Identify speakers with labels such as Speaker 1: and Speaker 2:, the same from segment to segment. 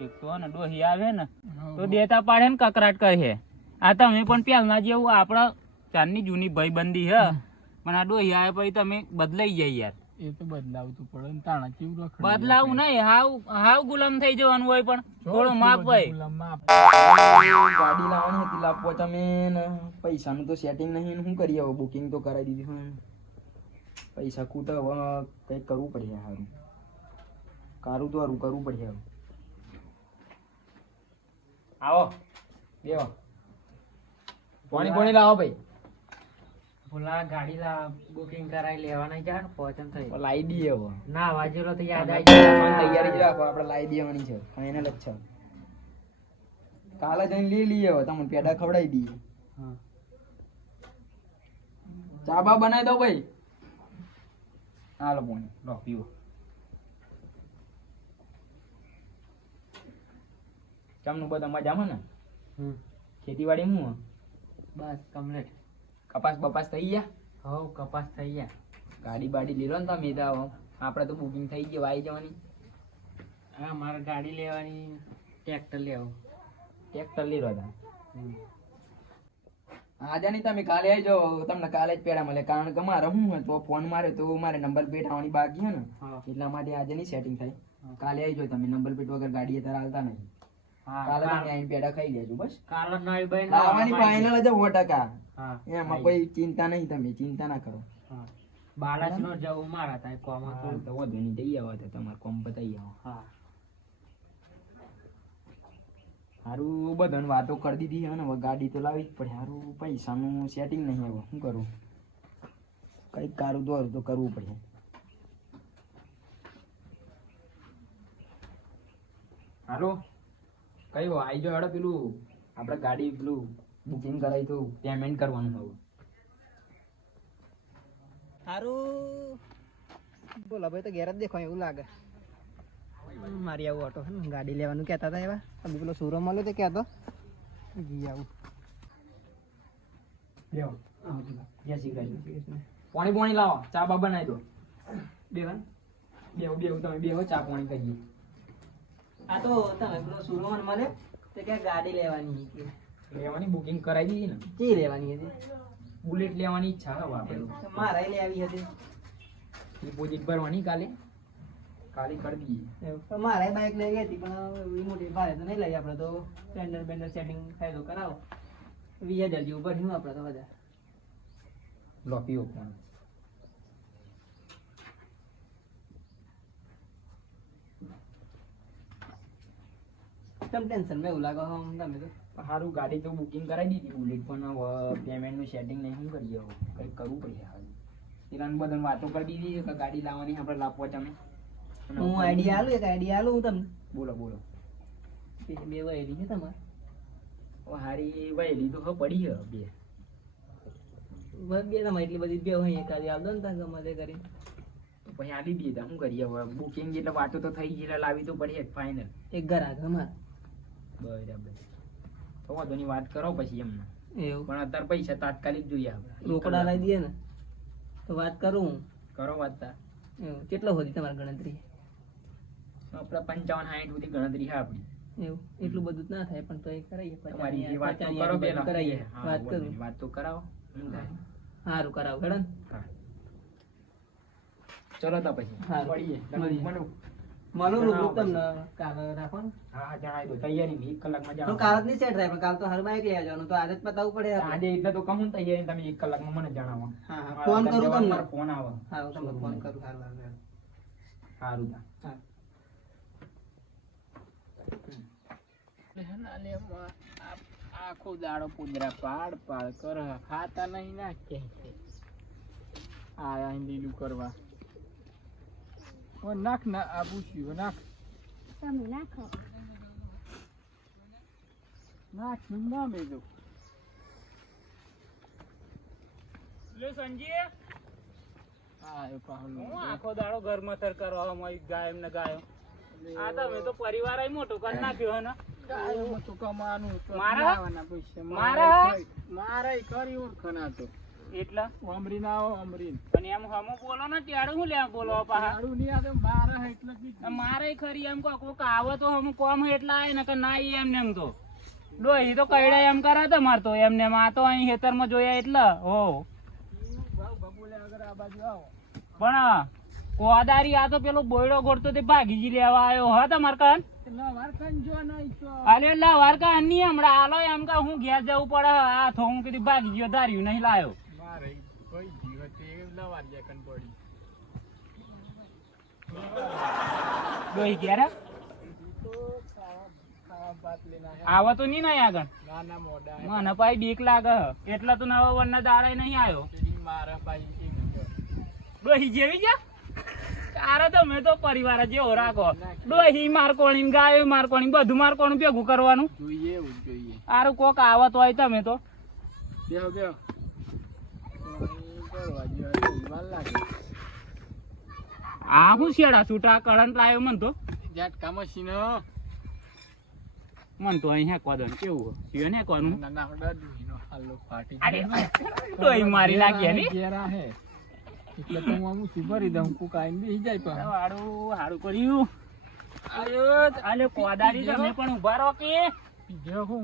Speaker 1: એક તો ને ડોહી આવે ને તો દેતા પાડે ને કકરાટ કરે આ તમે પણ પહેલના જેવું આપણા ચાંદની જૂની ભાઈબંધી હે પણ આ ડોહી આવે પછી તમે બદલાઈ જાય યાર.
Speaker 2: એ તો બદલાવતું પડે ને તાણા કેવું રખડે
Speaker 1: બદલાવું નહીં હાવ હાવ ગુલામ થઈ જવાનું હોય પણ થોડો માપ ભાઈ
Speaker 3: ગાડી લાવવાની હતી લાવવા તમે ને. પૈસાનું તો સેટિંગ નહીં શું કરી આવો બુકિંગ તો કરાવી દીધી પૈસા ખૂટે હવે કંઈક કરવું પડે સારું કારું તો સારું કરવું પડશે આવો. દેવો પાણી પાણી લાવો ભાઈ.
Speaker 2: ભૂલા ગાડી લા બુકિંગ કરાવી લેવાના છે પહોંચન થઈ.
Speaker 3: લાવી દઈએ હવે.
Speaker 2: ના વાજેલો તો યાદ
Speaker 3: પણ તૈયારી જ રાખો આપણે લાવી દેવાની છે. ફાઇનલ જ છે કાલે જઈને લઈ લઈએ હવે તમને પેડા ખવડાવી દઈએ. ચા બા બનાવી દો ભાઈ. હાલો પોણી લો પીવો. ચમનું બધા મજામાં ને? ખેતીવાડી શું હે?
Speaker 2: બસ કમ્પ્લીટ
Speaker 3: કપાસ બપાસ થઈ ગયા?
Speaker 2: હવ કપાસ થઈ ગયા.
Speaker 3: ગાડી બાડી લીધો ને તમે તો આપણે તો બુકિંગ થઈ ગયું આવી જવાની.
Speaker 2: હા મારે ગાડી લેવાની ટ્રેક્ટર લેવું.
Speaker 3: ટ્રેક્ટર લીધો હતા આજે નહીં તમે કાલે આવી જાઓ. તમને કાલે જ પેડા મળે. કારણ કે મારે હું તો ફોન મારે તો મારે નંબર પ્લેટ આવવાની બાકી છે ને. એટલા માટે આજે નહીં સેટિંગ થાય. કાલે આવી જાઓ તમે નંબર પ્લેટ વગર ગાડી અત્યારે હાલતા નહીં. કાલે આવીને પેડા ખાઈ લેજો બસ.
Speaker 2: કાલે નવી બેન
Speaker 3: લાવવાની ફાઈનલ જ 100 ટકા.
Speaker 2: હા
Speaker 3: એમાં કોઈ ચિંતા નહીં તમે ચિંતા ના કરો.
Speaker 2: હા. બાલાજ નો જવું મારા થાય કોમ તો
Speaker 3: તો વધુ જઈ આવો તો તમાર કોમ બતાઈ આવો.
Speaker 2: હા.
Speaker 3: હારું બધાને વાતો કરી દીધી છે ને હવે ગાડી તો લાવી જ પડે. હારું પૈસાનું સેટિંગ નહીં હવે શું કરું? કંઈક કારું દોરું તો કરવું પડે. સારું કયું? આવી જો હેડો પેલું. આપણે ગાડી પેલું બુકિંગ કરાવી તો પેમેન્ટ કરવાનું હવે
Speaker 4: સારું બોલા ભાઈ તો ઘેર જ દેખાય એવું લાગે. મારી આવું ઓટો ગાડી લેવાનું કહેતા હતા એવા. તમે પેલો સુરો મળ્યો તે કહેતો. ગી આવું.
Speaker 3: જય શ્રી કૃષ્ણ. પાણી પાણી લાવો ચા બાબા બનાવી દો. બેવા બેવું બેવું તમે બેવો ચા પાણી કરીએ
Speaker 4: આ તો તમે પેલો મને તે કે ગાડી લેવાની કે.
Speaker 3: લેવાની બુકિંગ કરાવી દીધી ને.
Speaker 4: કે લેવાની હતી?
Speaker 3: બુલેટ લેવાની ઈચ્છા હવે આપણે
Speaker 4: મારે લેવી હતી.
Speaker 3: ડિપોઝિટ ભરવાની કાલે. કાલે કરી દઈએ.
Speaker 4: પણ મારે બાઇક લઈ ગઈ હતી પણ એવી મોટી ભારે તો નહીં લઈ આપણે તો. સ્ટેન્ડર બેન્ડર સેટિંગ થાય તો કરાવો. વીસ હજાર જેવું ભર્યું આપણે તો બધા.
Speaker 3: લોપીઓ પણ.
Speaker 4: તમે ટેન્શન મેં એવું હમ તમે તો.
Speaker 3: સારું ગાડી તો બુકિંગ કરાવી દીધી બુલેટ પણ હવે પેમેન્ટનું સેટિંગ નહીં શું કરીએ હવે? કંઈક કરવું પડશે હાલ પેલાને બધાને વાતો કરી દીધી કે ગાડી લાવવાની આપણે લાવવા તમે.
Speaker 4: હું આઈડિયા આલું એક આઈડિયા આલું હું તમને.
Speaker 3: બોલો બોલો.
Speaker 4: બે બે વહેલી છે તમારે?
Speaker 3: હારી વહેલી તો હવે પડી હે બે.
Speaker 4: બે તમારે એટલી બધી બે હોય એકાદી દો ને તમે ગમે
Speaker 3: કરી. પછી આવી દીધા શું કરીએ હવે? બુકિંગ એટલે વાતો તો થઈ ગઈ એટલે લાવી તો પડી ફાઇનલ
Speaker 4: એક ઘર આગળ અમારે
Speaker 3: બરાબર. તો વાંધો વાત કરો પછી એમને.
Speaker 4: એવું.
Speaker 3: પણ અત્યારે પૈસા તાત્કાલિક જોઈએ આપણે.
Speaker 4: રોકડા લાવી દઈએ ને તો વાત કરું
Speaker 3: કરો વાત
Speaker 4: કેટલો હોતી તમારી ગણતરી?
Speaker 3: આપણે પંચાવન સાઠ સુધી ગણતરી છે આપણી.
Speaker 4: એવું. એટલું બધું ના થાય પણ તો એ કરાવીએ
Speaker 3: તમારી વાત તો કરો પેલા.
Speaker 4: કરાવીએ વાત કરું.
Speaker 3: વાત તો કરાવો.
Speaker 4: સારું કરાવો. હેડો ને.
Speaker 3: હા. ચલો તો પછી. મળીએ.
Speaker 4: મળીએ.
Speaker 3: મને
Speaker 4: રૂબરૂ તમને કાલ રાખો ને.
Speaker 3: હા હા, દો તૈયારી એક કલાકમાં
Speaker 4: તો કાલ જ નહીં સેટ થાય પણ કાલ તો હાલ બાઈક લઈ જવાનું તો આજે જ પતાવવું પડે
Speaker 3: આજે એટલે તો કહું તૈયારી તમે એક કલાકમાં મને જણાવો.
Speaker 4: હા હા. ફોન કરું તમને?
Speaker 3: ફોન આવે.
Speaker 4: હા તમને ફોન કરું. હારું હારું હારું.
Speaker 3: સારું
Speaker 4: હા.
Speaker 1: આખો દાડો પુંજરા પાડ પાડ કર. ખાતા નહીં ના આ લીલું કરવા. ઓ નાખ ના આ પૂછ્યું નાખ.
Speaker 5: તમે નાખો.
Speaker 1: નાખ ના મેજો લે સંજી હા એ પાહલ હું આખો દાડો ઘર તર કરવા મારી ગાય ને ગાયો. આ તમે તો પરિવાર મોટો કરી નાખ્યો હે ને?
Speaker 2: કાયમ તો કમાવાનું
Speaker 1: મારા
Speaker 2: મારા?
Speaker 1: મારા?
Speaker 2: મારે કરી ઓળખના તો.
Speaker 1: એટલે?
Speaker 2: ઓમરી આવો ઓમરી
Speaker 1: પણ એમ હમો બોલો ને ત્યારે હું લે બોલો પાહા
Speaker 2: દારૂ નહીં આ તો મારા એટલે
Speaker 1: મારે ખરી એમ કહો કોક આવે તો હમ કોમ એટલા આવે ને કે ના એમને એમ તો. ડોહી તો કઈડા એમ કરે તો માર તો એમને એમ આ તો અહીં ખેતરમાં જોયા એટલે હો. પણ કોદારી આ તો પેલો બોયડો ગોળતો તે ભાગીજી લેવા આવ્યો હા તમાર કાન? અરે લા વારકા અની હમણાં આલો એમ કે હું ઘેર જવું પડે આ તો હું કીધું ભાગી ગયો ધાર્યું નહીં લાયો.
Speaker 2: કોઈ જીવત લવાર પડી
Speaker 1: હે?
Speaker 2: તો
Speaker 1: આવો નહીં આગળ.
Speaker 2: નાના મોડા
Speaker 1: મને પાઈ બીક લાગે એટલા તો નવા વરના દાડા નહીં આવ્યો.
Speaker 2: મારા પાઈ
Speaker 1: જેવી જા તારે તમે તો પરિવાર જેવો રાખો. ડોહી માર કોણી ગાયો માર કોણી બધું માર કોણ ભેગું કરવાનું.
Speaker 2: જોઈએ જોઈએ.
Speaker 1: આરું કોક આવત હોય તમે તો.
Speaker 2: બેહો બેહો કરવા જેવા વાર લાગે
Speaker 1: આ હું શેડા છૂટા કરંટ લાવ્યો મન તો.
Speaker 2: ઝાટકા મશીન.
Speaker 1: મન તો અહીંયા કોદન કેવું સિયો હેકવાનું?
Speaker 2: નાના હડા ડૂહીનો હાલો ફાટી
Speaker 1: અરે ડોહી મારી નાખી ને
Speaker 2: ઘેરા હે. એટલે તો હું આમ ઊંચી ભરી દઉં કુક આઈને બેસી જાય પણ.
Speaker 1: હારું હાડું કર્યું આલે કોદારી તમે પણ ઊભા રહો કે.
Speaker 2: પીધો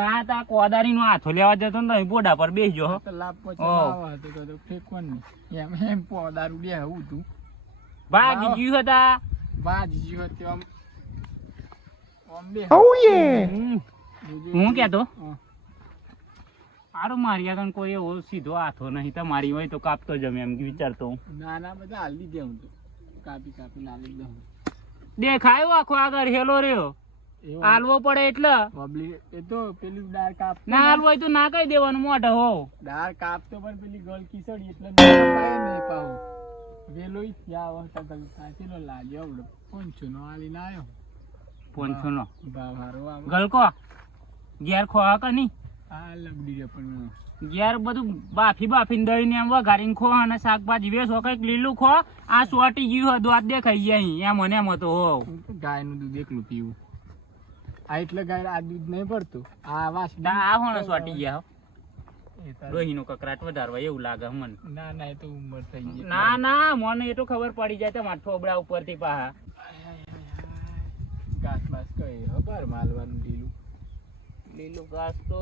Speaker 1: ના તા કોદારી નો હાથો લેવા જતો ને બોડા પર બેસજો
Speaker 2: લાભ તો ફેંકવાનું. એમ એમ પોદારું બે હું તું.
Speaker 1: ભાગી ગયું હતા
Speaker 2: બાજ જીવો તે આમ
Speaker 1: હમ.
Speaker 2: જોજો.
Speaker 1: હું કેતો આરો મારી આગળ કોઈ એવો સીધો હાથો નહીં તમારી હોય તો કાપતો જમે એમ વિચારતો હું
Speaker 2: નાના બધા હાલી દે હું તો કાપી કાપી લાલી દઉં
Speaker 1: દેખાયો આખો આગળ હેલો રહ્યો
Speaker 2: આલવો
Speaker 1: હાલવો પડે એટલે
Speaker 2: પબ્લિક એ તો પેલી ડાર કાપ
Speaker 1: ના આલવો હોય તો ના કહી દેવાનું મોઢે હો
Speaker 2: દાળ કાપતો પણ પેલી ગળ કિસડી એટલે ના કપાય નહીં પાહો વેલો યા વખત ગલ કાચેલો લાલ્યો આવડો. પોંચો નો આલીને આયો.
Speaker 1: પોંચો નો
Speaker 2: ભાવ હારો
Speaker 1: ગલકો? ઘેર ખોવા કે નહીં?
Speaker 2: આ લગડી રે પણ
Speaker 1: ઘેર બધું બાફી બાફીને દહીં ને એમ વઘારીને ખો અને શાકભાજી વેચો. કંઈક લીલું ખો આ સોટી ગયું હોય દોત દેખાઈ જાય અહીં. એમ અને એમ તો હો.
Speaker 2: ગાયનું દૂધ એકલું પીવું. આ એટલે ગાય આ દૂધ નહીં પડતું. આ વાસ
Speaker 1: આ હોણ સોટી ગયા હો. નો કકરાટ વધારવા એવું લાગે મને
Speaker 2: ના ના એ તો ઉંમર થઈ ગઈ.
Speaker 1: ના ના મને એ તો ખબર પડી જાય માઠો અબડા ઉપર ઉપરથી પાહા.
Speaker 2: ઘાસ માસ કઈ ખબર માલવાનું લીલું?
Speaker 1: લીલું ઘાસ તો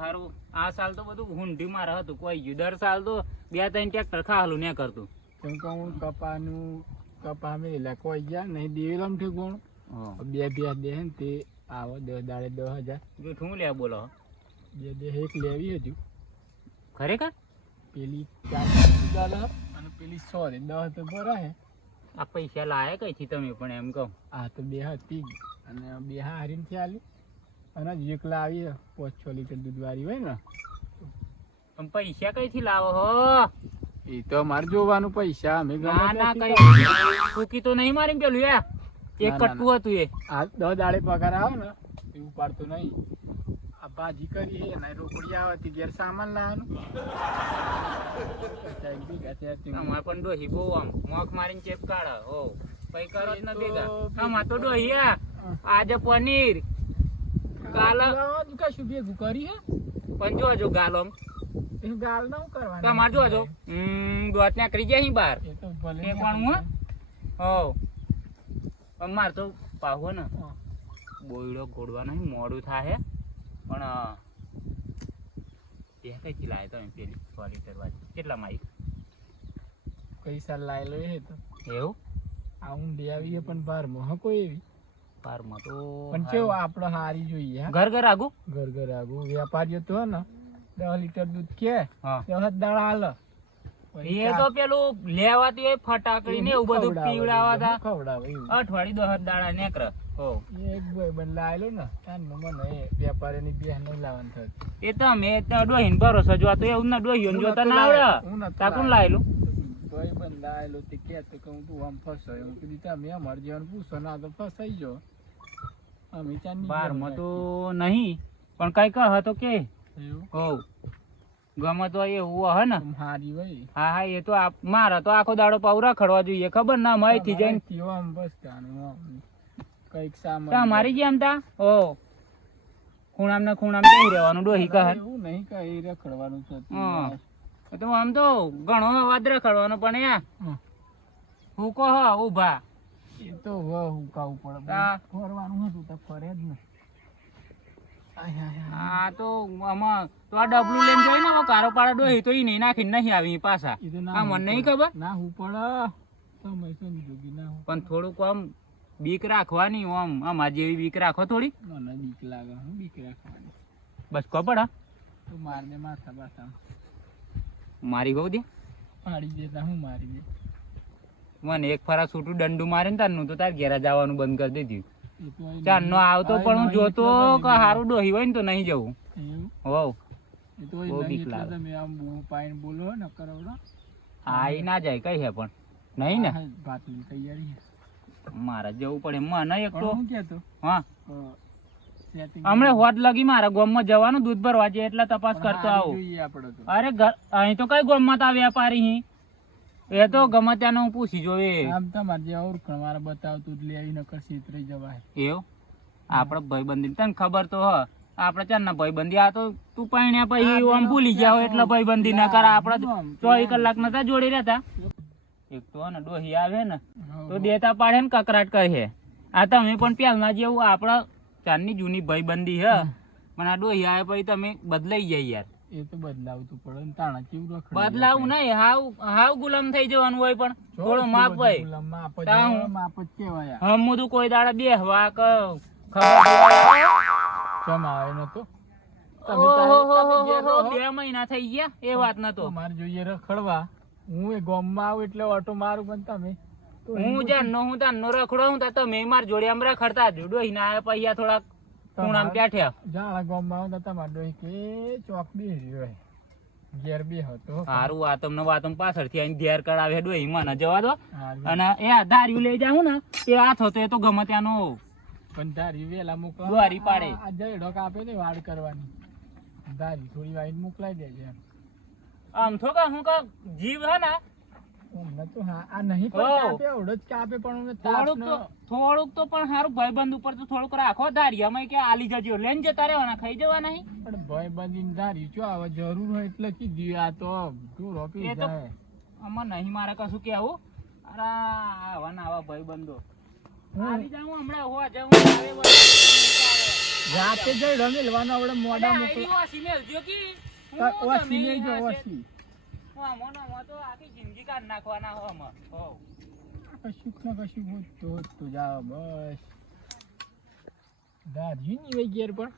Speaker 1: હારું. આ સાલ તો બધું હુંઢી મારે હતું કોઈ ગયું. દર સાલ તો બે ત્રણ ટ્રેક્ટર ખાલું ને કરતું.
Speaker 2: કેમ કે હું કપાનું કપા મેલા કોઈ ગયા નહીં દેવેલામ ઠેકોણ બે બે દે ને તે આવો દસ દાડે દસ હજાર.
Speaker 1: જૂઠું લે બોલો.
Speaker 2: બે દે એક લેવી હજુ.
Speaker 1: ખરેખર
Speaker 2: પેલી ચાર ચાલે અને પેલી સો રે દસ તો ભરાય
Speaker 1: આ પૈસા લાયા કઈથી તમે પણ એમ કહો?
Speaker 2: આ તો બે હતી જ. અને બે હારીને ચાલી અને હજુ એકલા આવી પાંચ છ લીટર દૂધ વાળી હોય ને.
Speaker 1: પણ પૈસા કઈથી લાવો હો?
Speaker 2: એ તો અમારે જોવાનું પૈસા અમે
Speaker 1: ના ના કઈ. ફૂકી તો નહીં મારી પેલું એ. એક. કટકું હતું એ.
Speaker 2: આ દસ દાડે પગાર આવે ને એ ઉપાડતો નહીં. આ દીકરી કરી છે ને રોકડી આવે તે ઘેર સામાન લાવવાનું.
Speaker 1: અમારે પણ ડોહી બહુ આમ. મોક મારીને ચેપકાળ હો. પૈ કરો જ ન
Speaker 2: એ તો
Speaker 1: ભેગા.
Speaker 2: ભેગું.
Speaker 1: અમાર તો ડોહી આ આજે પનીર. કાલ
Speaker 2: કશું ભેગું કરી હે?
Speaker 1: પણ જોજો ગાલો
Speaker 2: ગાલ ના હું કરવાનું.
Speaker 1: તમારે જોજો. હમ દોત ને કરી ગયા હી બહાર.
Speaker 2: એ તો ભલે
Speaker 1: ફેંકવાનું હો? હો. પણ માર તો પાહો ને. બોયડો ગોડવાનો મોડું થાય પણ એ કઈથી લાવ્યો તમે પેલી સો લીટર વાળી? કેટલામાં આવી
Speaker 2: સાલ લાયેલો એ તો.
Speaker 1: એવું?
Speaker 2: આ ઊંડી આવી પણ બારમાં કોઈ એવી?
Speaker 1: બારમાં તો
Speaker 2: પણ કેવું આપણે હારી જોઈએ
Speaker 1: ઘર ઘર આગું?
Speaker 2: ઘર ઘર આગું. વેપારીઓ તો હે ને દસ લીટર દૂધ કે દસ દાડા હાલ.
Speaker 1: એ તો પેલું લેવાતી હોય ફટાકડી ને એવું બધું
Speaker 2: પીવડાવા તા.
Speaker 1: અઠવાડી દો દાડા નેકર.
Speaker 2: એક ભાઈ બન લાયેલો ને તારનું મને એ વેપારીની બેહ નહીં લાવવાનું થયું.
Speaker 1: એ તમે ડોહીન ભરોસો તો એવું ના ડોહીઓ જોતા ના આવડે.
Speaker 2: હું
Speaker 1: તાકું
Speaker 2: લાયેલો. ભાઈ બંધ લાયેલો તે કે તું આમ ફસાયો. હું કીધું તમે અમારે જીવન પૂછો ના તો ફસાઈ જો અમે ચાંદની
Speaker 1: બારમાં તો નહીં પણ કઈ કહ તો કે.
Speaker 2: એવું?
Speaker 1: હો ગમે તો એવું હે ને.
Speaker 2: હારી ભાઈ
Speaker 1: હા હા એ તો મારે તો આખો દાડો પાવ રખડવા જોઈએ. ખબર ના માહિતી જઈને.
Speaker 2: થયો આમ બસ કંઈક સામાન
Speaker 1: તમારી જેમ તા? ઓ. ખૂણામ ને ખૂણામ જઈ રહેવાનું ડોહી કહે.
Speaker 2: એવું નહીં કઈ રખડવાનું
Speaker 1: છે તો આમ તો ઘણો અવાજ રખડવાનો પણ યા હું. કહો ઊભા
Speaker 2: એ તો હું હુકાવું પડે. ફરવાનું હતું તો ફરે જ ને.
Speaker 1: આ તો આમાં તો આ ડબલું લઈને જોઈ ને કારો પાડો ડોહી તો ઈ નહીં નાખીને નહીં આવી પાછા.
Speaker 2: એ
Speaker 1: આ મને નહીં ખબર?
Speaker 2: ના હું પડે હું
Speaker 1: પણ થોડુંક આમ બીક રાખવાની આમ આમાં જેવી બીક રાખો થોડી.
Speaker 2: બીક લાગે હું બીક રાખવાની.
Speaker 1: બસ કપડ
Speaker 2: તો મારને માથા બાથા
Speaker 1: મારી બહુ દે.
Speaker 2: પાડી દેતા હું મારી દે.
Speaker 1: મને એક ફરા છૂટું દંડું મારે ને તારનું તો તાર ઘેરા જવાનું બંધ કરી દીધું.
Speaker 2: એ
Speaker 1: ચાર નો આવતો પણ હું જોતો કે હારું ડોહી હોય ને તો નહીં જવું. હોવ.
Speaker 2: એ તો
Speaker 1: બહુ બીક લાગે. આઈ ના જાય કઈ હે પણ. નહીં ને. મારે જવું પડે. મને એક
Speaker 2: હું
Speaker 1: હમણાં હોટ હોદ લગી મારા ગામમાં જવાનું દૂધ ભરવા છે એટલે તપાસ કરતો આવું. અરે અહીં તો કઈ ગોમમાં તા વેપારી હી? એ તો ગમે ત્યાં હું પૂછી જોવે
Speaker 2: આમ તમારે જે ઓળખણ મારે બતાવતું જ લેવી નકર છેતરાઈ જવાય.
Speaker 1: એવું? આપડે ભાઈબંધી તને ખબર તો હ. આપડે ચાર ભાઈબંધી આ તો તું પાણી પછી આમ ભૂલી ગયા હોય એટલે ભાઈબંધી ના કર આપડે ચોવીસ કલાક નતા જોડી રહેતા? એક તો ને ડોહી આવે ને તો દેતા પાડે ને કકરાટ કરે આ તમે પણ પહેલના જેવું આપડા ચારની જૂની ભાઈબંધી હ. પણ આ ડોહી આવે પછી તમે બદલાઈ જાય યાર.
Speaker 2: એ તો બદલાવતું પડે ને તાણા કેવું રખડી
Speaker 1: બદલાવું નહીં હાવ હાવ ગુલામ થઈ જવાનું હોય પણ થોડો માપ હોય.
Speaker 2: માપ જ
Speaker 1: તા
Speaker 2: આ.
Speaker 1: હમ તો કોઈ દાડા બે હવા ક
Speaker 2: ચમ આવે રહો.
Speaker 1: બે મહિના થઈ ગયા એ વાત નતો
Speaker 2: મારે જોઈએ રખડવા. હું એ ગામમાં આવું એટલે ઓટો મારું પણ તમે હું
Speaker 1: હું જાણનો હું તારનો રખડો હું તા તમે માર જોડે આમ રખડતા જોડો હિના પૈયા થોડાક ખૂણામ બેઠ્યા
Speaker 2: જાણા ગામમાં આવું તો તમારે ડોહી કે ચોક બી રહ્યો. ઘેર બી હતો.
Speaker 1: હારું આ તમને વાતમ પાછળથી આઈને ધ્યાર કરાવે ડોહી મને જવા દો. અને એ ધાર્યું લઈ જાઉં ને એ આ થતો એ તો ગમે ત્યાંનો
Speaker 2: પણ ધાર્યું વેલા મોકલા
Speaker 1: દ્વારી પાડે.
Speaker 2: આ જયડો કાપે ને વાડ કરવાની. ધારી થોડી વાઈને મોકલાઈ દેજે
Speaker 1: આમ થોકા હું કા જીવ હે ને
Speaker 2: અમને તો હા આ નહીં પણ કાપે એવડો જ કાપે પણ અમે
Speaker 1: થોડુંક તો થોડુંક તો પણ હારું ભાઈબંધ ઉપર તો થોડુંક રાખો ધારિયામાં કે આલી જજો લઈને જતા રહેવાના ખાઈ જવા નહીં.
Speaker 2: પણ ભાઈ ધારી ચો આવે જરૂર હોય એટલે કીધું આ તો ઢોરો પી જાય.
Speaker 1: આમાં નહીં મારે કશું કેવું અરે આવા ના આવા ભાઈબંધો. આવી જાઉં હમણાં હોવા જાઉં આવે વળી.
Speaker 2: રાતે જયડો મેલવાનો મોડા મોકલા
Speaker 1: ઓછી મેલજો કી. આમાં ને આમાં તો આખી જિંદગી કાઢ નાખવાના હો આમાં. હોવ.
Speaker 2: કશુંક ને હોતું જાવ બસ હોય ઘેર પણ